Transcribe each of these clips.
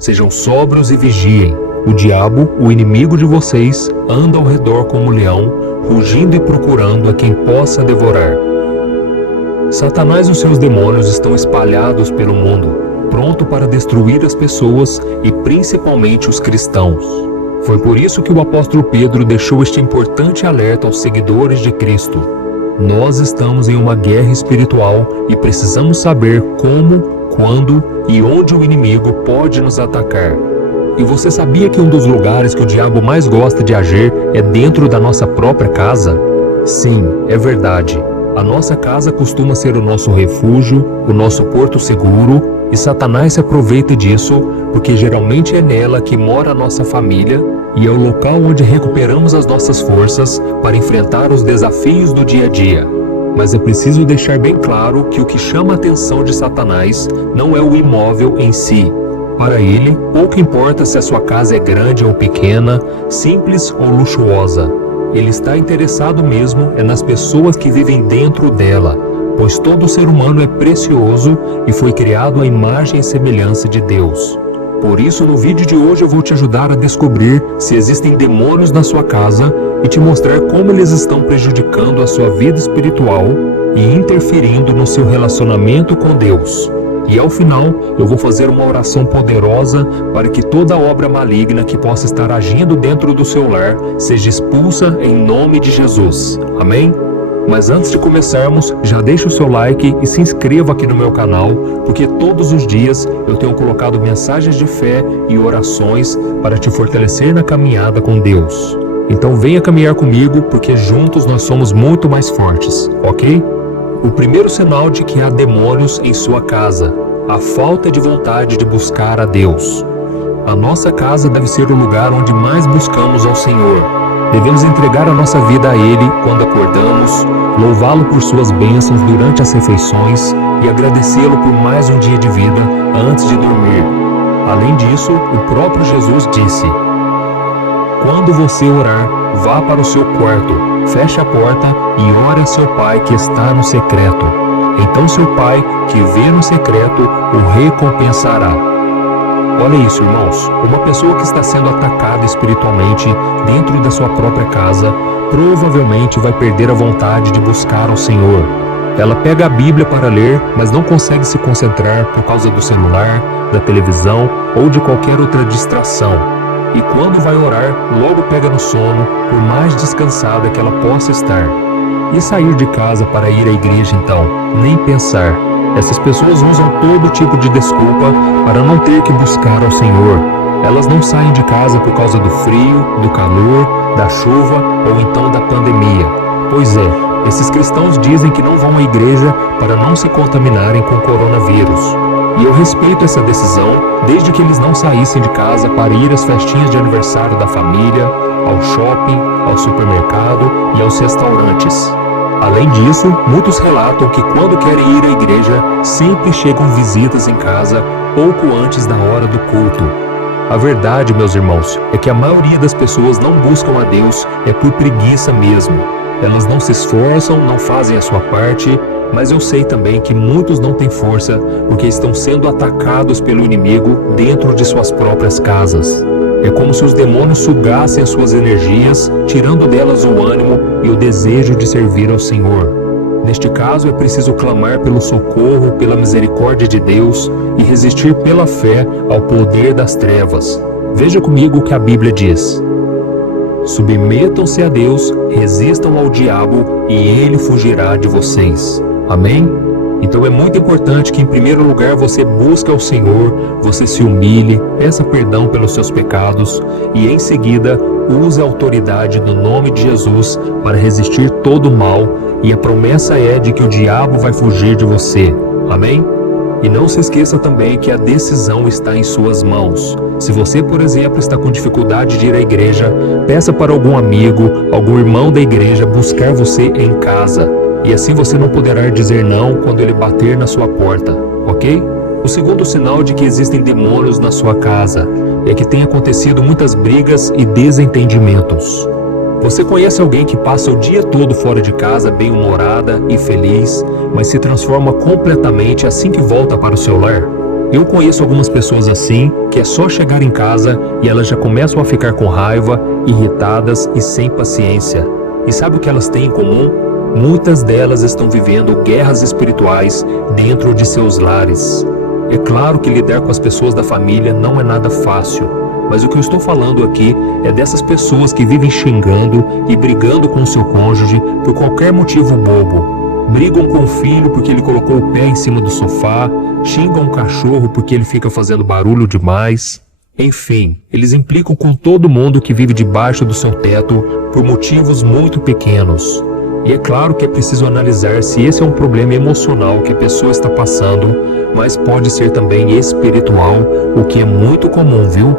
Sejam sóbrios e vigiem. O diabo, o inimigo de vocês, anda ao redor como um leão, rugindo e procurando a quem possa devorar. Satanás e os seus demônios estão espalhados pelo mundo, pronto para destruir as pessoas e principalmente os cristãos. Foi por isso que o apóstolo Pedro deixou este importante alerta aos seguidores de Cristo. Nós estamos em uma guerra espiritual e precisamos saber como, quando e onde o inimigo pode nos atacar. E você sabia que um dos lugares que o diabo mais gosta de agir é dentro da nossa própria casa? Sim, é verdade. A nossa casa costuma ser o nosso refúgio, o nosso porto seguro, e Satanás se aproveita disso porque geralmente é nela que mora a nossa família e é o local onde recuperamos as nossas forças para enfrentar os desafios do dia a dia. Mas é preciso deixar bem claro que o que chama a atenção de Satanás não é o imóvel em si. Para ele, pouco importa se a sua casa é grande ou pequena, simples ou luxuosa. Ele está interessado mesmo nas pessoas que vivem dentro dela, pois todo ser humano é precioso e foi criado à imagem e semelhança de Deus. Por isso, no vídeo de hoje eu vou te ajudar a descobrir se existem demônios na sua casa e te mostrar como eles estão prejudicando a sua vida espiritual e interferindo no seu relacionamento com Deus. E ao final, eu vou fazer uma oração poderosa para que toda obra maligna que possa estar agindo dentro do seu lar seja expulsa em nome de Jesus. Amém? Mas antes de começarmos, já deixa o seu like e se inscreva aqui no meu canal, porque todos os dias eu tenho colocado mensagens de fé e orações para te fortalecer na caminhada com Deus. Então venha caminhar comigo, porque juntos nós somos muito mais fortes, ok? O primeiro sinal de que há demônios em sua casa: a falta de vontade de buscar a Deus. A nossa casa deve ser o lugar onde mais buscamos ao Senhor. Devemos entregar a nossa vida a Ele quando acordamos, louvá-lo por suas bênçãos durante as refeições e agradecê-lo por mais um dia de vida antes de dormir. Além disso, o próprio Jesus disse: quando você orar, vá para o seu quarto, feche a porta e ore a seu Pai que está no secreto. Então seu Pai, que vê no secreto, o recompensará. Olha isso, irmãos. Uma pessoa que está sendo atacada espiritualmente dentro da sua própria casa, provavelmente vai perder a vontade de buscar ao Senhor. Ela pega a Bíblia para ler, mas não consegue se concentrar por causa do celular, da televisão ou de qualquer outra distração. E quando vai orar, logo pega no sono, por mais descansada que ela possa estar. E sair de casa para ir à igreja então? Nem pensar. Essas pessoas usam todo tipo de desculpa para não ter que buscar ao Senhor. Elas não saem de casa por causa do frio, do calor, da chuva ou então da pandemia. Pois é, esses cristãos dizem que não vão à igreja para não se contaminarem com o coronavírus. E eu respeito essa decisão, desde que eles não saíssem de casa para ir às festinhas de aniversário da família, ao shopping, ao supermercado e aos restaurantes. Além disso, muitos relatam que quando querem ir à igreja, sempre chegam visitas em casa pouco antes da hora do culto. A verdade, meus irmãos, é que a maioria das pessoas não buscam a Deus por preguiça mesmo. Elas não se esforçam, não fazem a sua parte, mas eu sei também que muitos não têm força porque estão sendo atacados pelo inimigo dentro de suas próprias casas. É como se os demônios sugassem as suas energias, tirando delas o ânimo e o desejo de servir ao Senhor. Neste caso, é preciso clamar pelo socorro, pela misericórdia de Deus e resistir pela fé ao poder das trevas. Veja comigo o que a Bíblia diz: submetam-se a Deus, resistam ao diabo e ele fugirá de vocês. Amém? Então é muito importante que em primeiro lugar você busque ao Senhor, você se humilhe, peça perdão pelos seus pecados e em seguida use a autoridade do nome de Jesus para resistir todo o mal, e a promessa é de que o diabo vai fugir de você. Amém? E não se esqueça também que a decisão está em suas mãos. Se você, por exemplo, está com dificuldade de ir à igreja, peça para algum amigo, algum irmão da igreja buscar você em casa. E assim você não poderá dizer não quando ele bater na sua porta, ok? O segundo sinal de que existem demônios na sua casa é que tem acontecido muitas brigas e desentendimentos. Você conhece alguém que passa o dia todo fora de casa bem-humorada e feliz, mas se transforma completamente assim que volta para o seu lar? Eu conheço algumas pessoas assim, que é só chegar em casa e elas já começam a ficar com raiva, irritadas e sem paciência. E sabe o que elas têm em comum? Muitas delas estão vivendo guerras espirituais dentro de seus lares. É claro que lidar com as pessoas da família não é nada fácil, mas o que eu estou falando aqui é dessas pessoas que vivem xingando e brigando com o seu cônjuge por qualquer motivo bobo. Brigam com o filho porque ele colocou o pé em cima do sofá, xingam o cachorro porque ele fica fazendo barulho demais. Enfim, eles implicam com todo mundo que vive debaixo do seu teto por motivos muito pequenos. E é claro que é preciso analisar se esse é um problema emocional que a pessoa está passando, mas pode ser também espiritual, o que é muito comum, viu?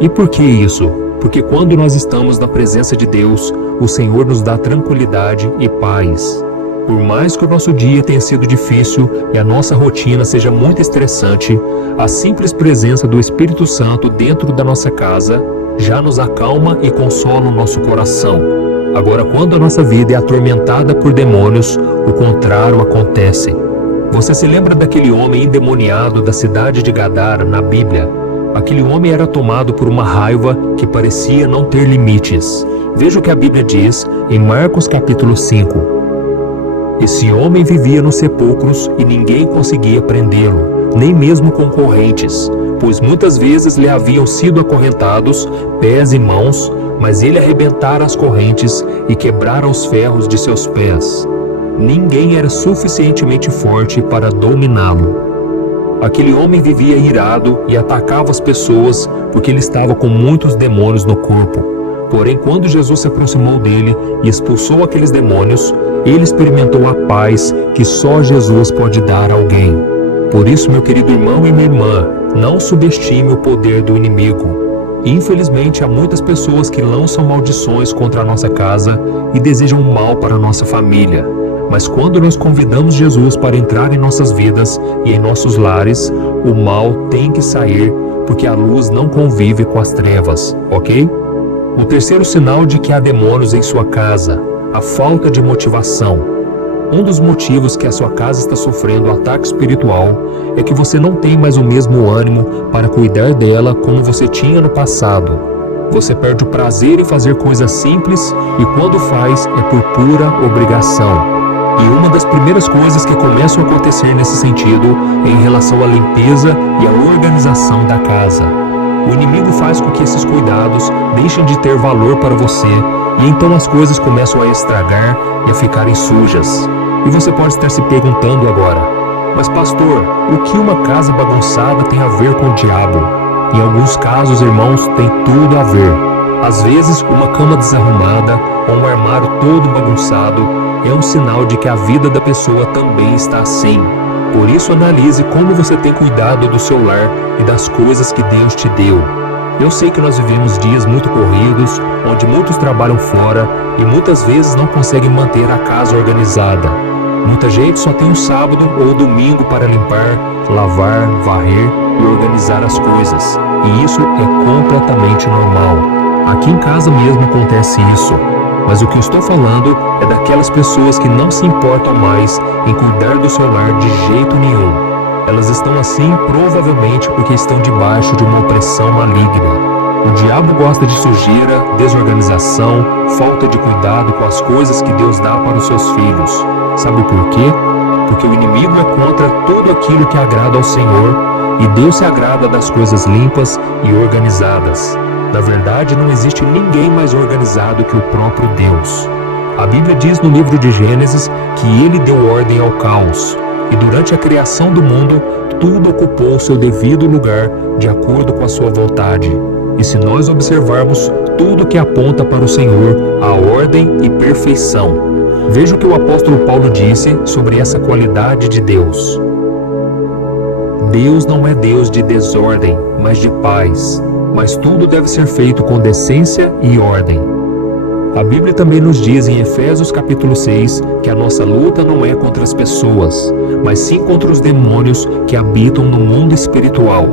E por que isso? Porque quando nós estamos na presença de Deus, o Senhor nos dá tranquilidade e paz. Por mais que o nosso dia tenha sido difícil e a nossa rotina seja muito estressante, a simples presença do Espírito Santo dentro da nossa casa já nos acalma e consola o nosso coração. Agora, quando a nossa vida é atormentada por demônios, o contrário acontece. Você se lembra daquele homem endemoniado da cidade de Gadara na Bíblia? Aquele homem era tomado por uma raiva que parecia não ter limites. Veja o que a Bíblia diz em Marcos capítulo 5. Esse homem vivia nos sepulcros e ninguém conseguia prendê-lo, nem mesmo com correntes, pois muitas vezes lhe haviam sido acorrentados pés e mãos, mas ele arrebentara as correntes e quebrara os ferros de seus pés. Ninguém era suficientemente forte para dominá-lo. Aquele homem vivia irado e atacava as pessoas porque ele estava com muitos demônios no corpo. Porém, quando Jesus se aproximou dele e expulsou aqueles demônios, ele experimentou a paz que só Jesus pode dar a alguém. Por isso, meu querido irmão e minha irmã, não subestime o poder do inimigo. Infelizmente, há muitas pessoas que lançam maldições contra a nossa casa e desejam o mal para a nossa família. Mas quando nós convidamos Jesus para entrar em nossas vidas e em nossos lares, o mal tem que sair, porque a luz não convive com as trevas, ok? O terceiro sinal de que há demônios em sua casa, a falta de motivação. Um dos motivos que a sua casa está sofrendo ataque espiritual é que você não tem mais o mesmo ânimo para cuidar dela como você tinha no passado. Você perde o prazer em fazer coisas simples e quando faz é por pura obrigação. E uma das primeiras coisas que começam a acontecer nesse sentido é em relação à limpeza e à organização da casa. O inimigo faz com que esses cuidados deixem de ter valor para você e então as coisas começam a estragar e a ficarem sujas. E você pode estar se perguntando agora, mas pastor, o que uma casa bagunçada tem a ver com o diabo? Em alguns casos, irmãos, tem tudo a ver. Às vezes, uma cama desarrumada ou um armário todo bagunçado é um sinal de que a vida da pessoa também está assim. Por isso, analise como você tem cuidado do seu lar e das coisas que Deus te deu. Eu sei que nós vivemos dias muito corridos, onde muitos trabalham fora e muitas vezes não conseguem manter a casa organizada. Muita gente só tem um sábado ou domingo para limpar, lavar, varrer e organizar as coisas. E isso é completamente normal. Aqui em casa mesmo acontece isso. Mas o que eu estou falando é daquelas pessoas que não se importam mais em cuidar do seu lar de jeito nenhum. Elas estão assim provavelmente porque estão debaixo de uma opressão maligna. O diabo gosta de sujeira, desorganização, falta de cuidado com as coisas que Deus dá para os seus filhos. Sabe por quê? Porque o inimigo é contra tudo aquilo que agrada ao Senhor e Deus se agrada das coisas limpas e organizadas. Na verdade, não existe ninguém mais organizado que o próprio Deus. A Bíblia diz no livro de Gênesis que ele deu ordem ao caos. E durante a criação do mundo, tudo ocupou seu devido lugar de acordo com a sua vontade. E se nós observarmos tudo que aponta para o Senhor, a ordem e perfeição. Veja o que o apóstolo Paulo disse sobre essa qualidade de Deus. Deus não é Deus de desordem, mas de paz. Mas tudo deve ser feito com decência e ordem. A Bíblia também nos diz em Efésios capítulo 6 que a nossa luta não é contra as pessoas, mas sim contra os demônios que habitam no mundo espiritual.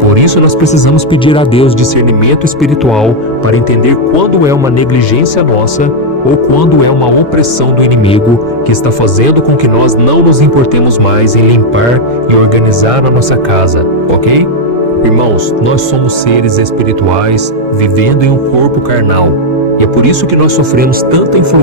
Por isso nós precisamos pedir a Deus discernimento espiritual para entender quando é uma negligência nossa ou quando é uma opressão do inimigo que está fazendo com que nós não nos importemos mais em limpar e organizar a nossa casa, ok? Irmãos, nós somos seres espirituais vivendo em um corpo carnal, e é por isso que nós sofremos tanta influência